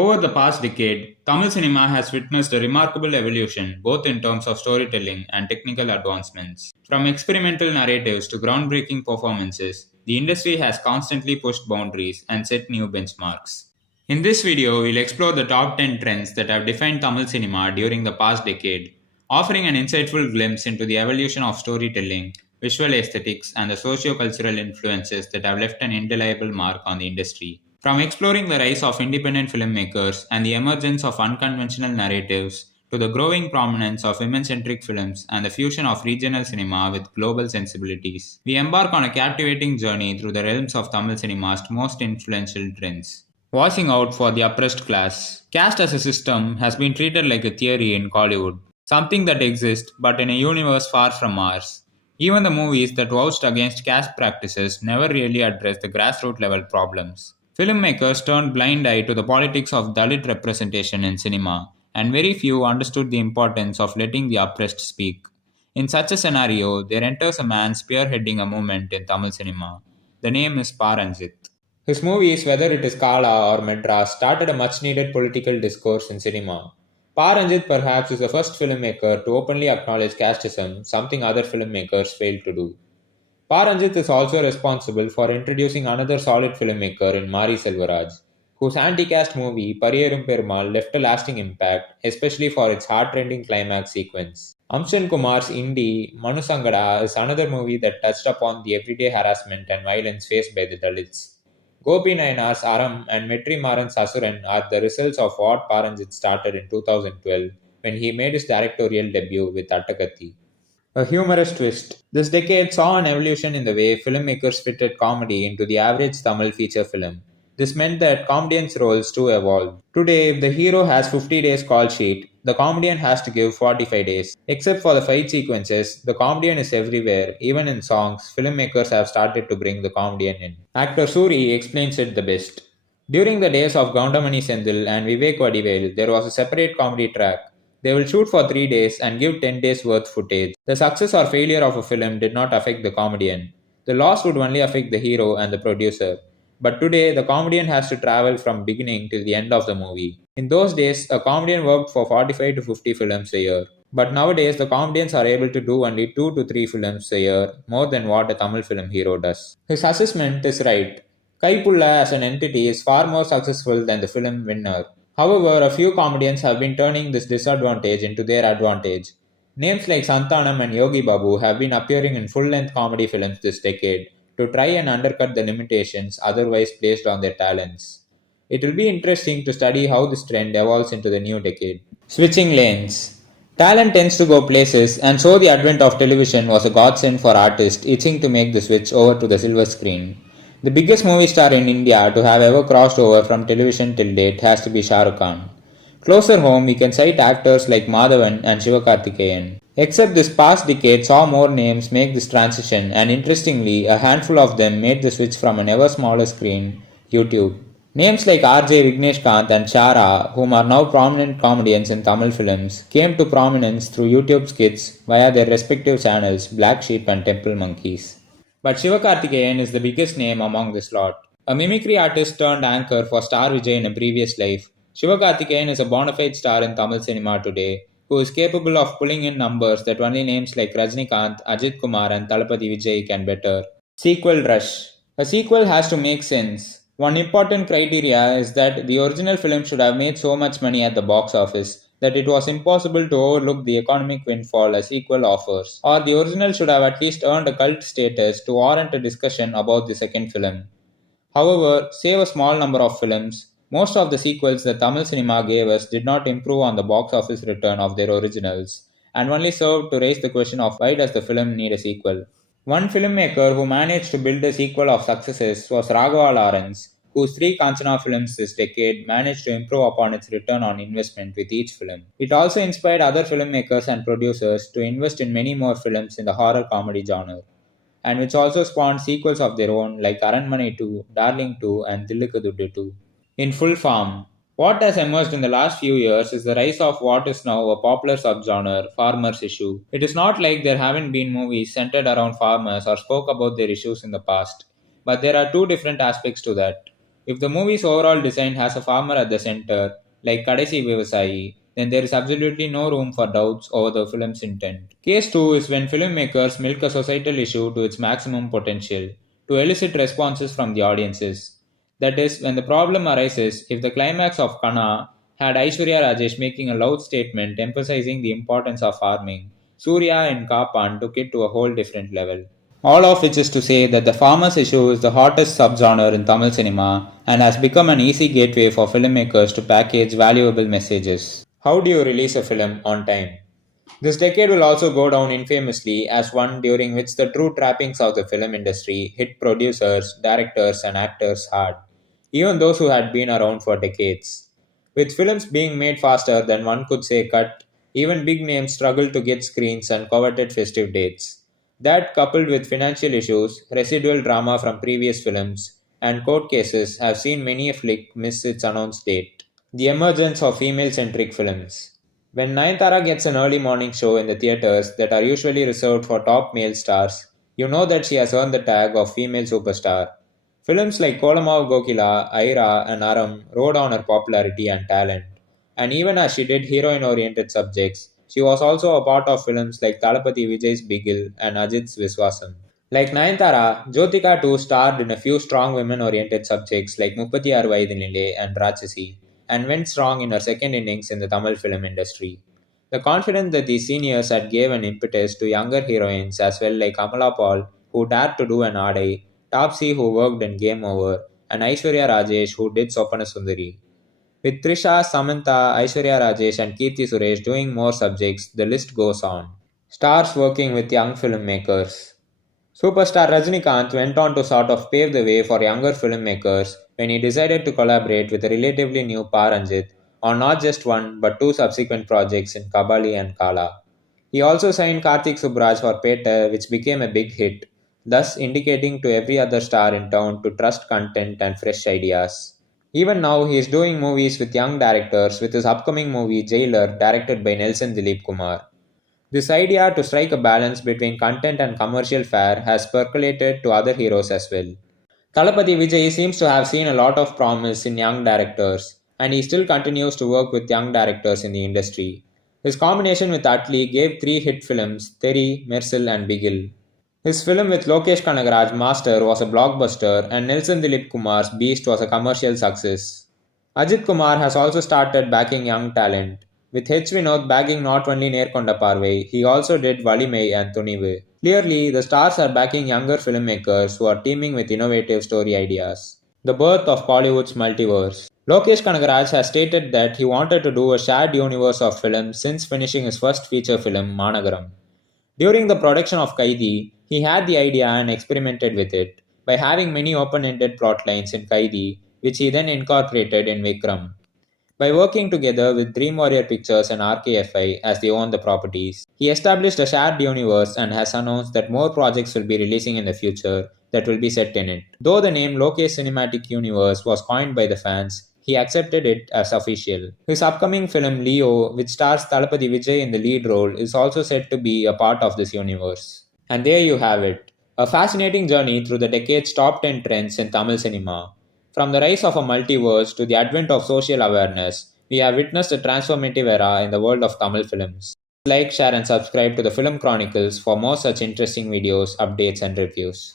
Over the past decade, Tamil cinema has witnessed a remarkable evolution both in terms of storytelling and technical advancements. From experimental narratives to groundbreaking performances, the industry has constantly pushed boundaries and set new benchmarks. In this video, we'll explore the top 10 trends that have defined Tamil cinema during the past decade, offering an insightful glimpse into the evolution of storytelling, visual aesthetics, and the socio-cultural influences that have left an indelible mark on the industry. From exploring the rise of independent filmmakers and the emergence of unconventional narratives to the growing prominence of women centric films and the fusion of regional cinema with global sensibilities, we embark on a captivating journey through the realms of Tamil cinema's most influential trends. Watching out for the oppressed class. Caste as a system has been treated like a theory in Hollywood, something that exists but in a universe far from ours. Even the movies that vouched against caste practices never really addressed the grassroots level problems. Filmmakers turned blind eye to the politics of Dalit representation in cinema, and very few understood the importance of letting the oppressed speak. In such a scenario, there enters a man spearheading a movement in Tamil cinema. The name is Paranjit. His movies, whether it is Kala or Madras, started a much needed political discourse in cinema. Paranjit perhaps is the first filmmaker to openly acknowledge casteism, something other filmmakers failed to do. Paranjit is also responsible for introducing another solid filmmaker in Mari Selvaraj, whose anti-caste movie Pariyerum Perumal left a lasting impact, especially for its heart-rending climax sequence. Amshan Kumar's indie Manu Sangada is another movie that touched upon the everyday harassment and violence faced by the Dalits. Gopi Nayanar's Aram and Metri Maran's Asuran are the results of what Paranjit started in 2012 when he made his directorial debut with Attakatti. A humorous twist. This decade saw an evolution in the way filmmakers fitted comedy into the average Tamil feature film. This meant that comedians' roles too evolved. Today, if the hero has 50 days call sheet, the comedian has to give 45 days. Except for the fight sequences, the comedian is everywhere. Even in songs, filmmakers have started to bring the comedian in. Actor Suri explains it the best. During the days of Gaundamani Sendil and Vivek Vadivel, there was a separate comedy track. They will shoot for 3 days and give 10 days worth footage. The success or failure of a film did not affect the comedian. The loss would only affect the hero and the producer. But today, the comedian has to travel from beginning till the end of the movie. In those days, a comedian worked for 45 to 50 films a year. But nowadays, the comedians are able to do only 2 to 3 films a year, more than what a Tamil film hero does. His assessment is right. Kaipulla as an entity is far more successful than the film winner. However, a few comedians have been turning this disadvantage into their advantage. Names like Santanam and Yogi Babu have been appearing in full length comedy films this decade to try and undercut the limitations otherwise placed on their talents. It will be interesting to study how this trend evolves into the new decade. Switching lanes. Talent tends to go places, and so the advent of television was a godsend for artists itching to make the switch over to the silver screen. The biggest movie star in India to have ever crossed over from television till date has to be Shah Rukh Khan. Closer home, we can cite actors like Madhavan and Sivakarthikeyan. Except this past decade saw more names make this transition, and interestingly, a handful of them made the switch from an ever smaller screen, YouTube. Names like RJ Vignesh Kant and Chara, whom are now prominent comedians in Tamil films, came to prominence through YouTube skits via their respective channels Black Sheep and Temple Monkeys. But Sivakarthikeyan is the biggest name among this lot. A mimicry artist turned anchor for Star Vijay in a previous life, Sivakarthikeyan is a bona fide star in Tamil cinema today, who is capable of pulling in numbers that only names like Rajnikant, Ajit Kumar, and Talapati Vijay can better. Sequel rush. A sequel has to make sense. One important criteria is that the original film should have made so much money at the box office that it was impossible to overlook the economic windfall a sequel offers, or the original should have at least earned a cult status to warrant a discussion about the second film. However, save a small number of films, most of the sequels that Tamil cinema gave us did not improve on the box office return of their originals, and only served to raise the question of why does the film need a sequel. One filmmaker who managed to build a sequel of successes was Raghava Lawrence, whose three Kanchana films this decade managed to improve upon its return on investment with each film. It also inspired other filmmakers and producers to invest in many more films in the horror comedy genre, and which also spawned sequels of their own like Aranmane 2, Darling 2, and Dillikaduddu 2. In full form, what has emerged in the last few years is the rise of what is now a popular subgenre, farmers issue. It is not like there haven't been movies centered around farmers or spoke about their issues in the past, but there are two different aspects to that. If the movie's overall design has a farmer at the center, like Kadesi Vivasayi, then there is absolutely no room for doubts over the film's intent. Case 2 is when filmmakers milk a societal issue to its maximum potential to elicit responses from the audiences. That is, when the problem arises if the climax of Kana had Aishwarya Rajesh making a loud statement emphasizing the importance of farming, Surya and Kapan took it to a whole different level. All of which is to say that the farmers issue is the hottest subgenre in Tamil cinema and has become an easy gateway for filmmakers to package valuable messages. How do you release a film on time? This decade will also go down infamously as one during which the true trappings of the film industry hit producers, directors, and actors hard, even those who had been around for decades. With films being made faster than one could say cut, even big names struggle to get screens and coveted festive dates. That, coupled with financial issues, residual drama from previous films, and court cases, have seen many a flick miss its announced date. The emergence of female centric films. When Nayanthara gets an early morning show in the theatres that are usually reserved for top male stars, you know that she has earned the tag of female superstar. Films like Kolamav Gokila, Aira, and Aram rode on her popularity and talent. And even as she did heroine oriented subjects, she was also a part of films like Talapati Vijay's Bigil and Ajit's Viswasam. Like Nayanthara, Jyotika too starred in a few strong women oriented subjects like Muppatiyar Vaidinile and Rachasi, and went strong in her second innings in the Tamil film industry. The confidence that these seniors had gave an impetus to younger heroines as well, like Amala Paul, who dared to do an Adai, Tapsi, who worked in Game Over, and Aishwarya Rajesh, who did Sopana Sundari. With Trisha, Samantha, Aishwarya Rajesh, and Kirti Suresh doing more subjects, the list goes on. Stars working with young filmmakers. Superstar Rajinikanth went on to sort of pave the way for younger filmmakers when he decided to collaborate with a relatively new Paranjit on not just one but two subsequent projects in Kabali and Kala. He also signed Karthik Subraj for Peta, which became a big hit, thus indicating to every other star in town to trust content and fresh ideas. Even now, he is doing movies with young directors with his upcoming movie Jailer, directed by Nelson Dilip Kumar. This idea to strike a balance between content and commercial fare has percolated to other heroes as well. Talapati Vijay seems to have seen a lot of promise in young directors, and he still continues to work with young directors in the industry. His combination with Atli gave three hit films, Teri, Mersal, and Bigil. His film with Lokesh Kanagaraj, Master, was a blockbuster, and Nelson Dilip Kumar's Beast was a commercial success. Ajit Kumar has also started backing young talent. With H. Vinod backing not only Nerkonda Parvai, he also did Valimai and Tunivu. Clearly, the stars are backing younger filmmakers who are teaming with innovative story ideas. The birth of Bollywood's multiverse. Lokesh Kanagaraj has stated that he wanted to do a shared universe of films since finishing his first feature film, Managaram. During the production of Kaidi, he had the idea and experimented with it by having many open ended plot lines in Kaidi, which he then incorporated in Vikram. By working together with Dream Warrior Pictures and RKFI as they own the properties, he established a shared universe and has announced that more projects will be releasing in the future that will be set in it. Though the name Lokesh Cinematic Universe was coined by the fans, he accepted it as official. His upcoming film Leo, which stars Talapati Vijay in the lead role, is also said to be a part of this universe. And there you have it. A fascinating journey through the decade's top 10 trends in Tamil cinema. From the rise of a multiverse to the advent of social awareness, we have witnessed a transformative era in the world of Tamil films. Like, share, and subscribe to the Film Chronicles for more such interesting videos, updates, and reviews.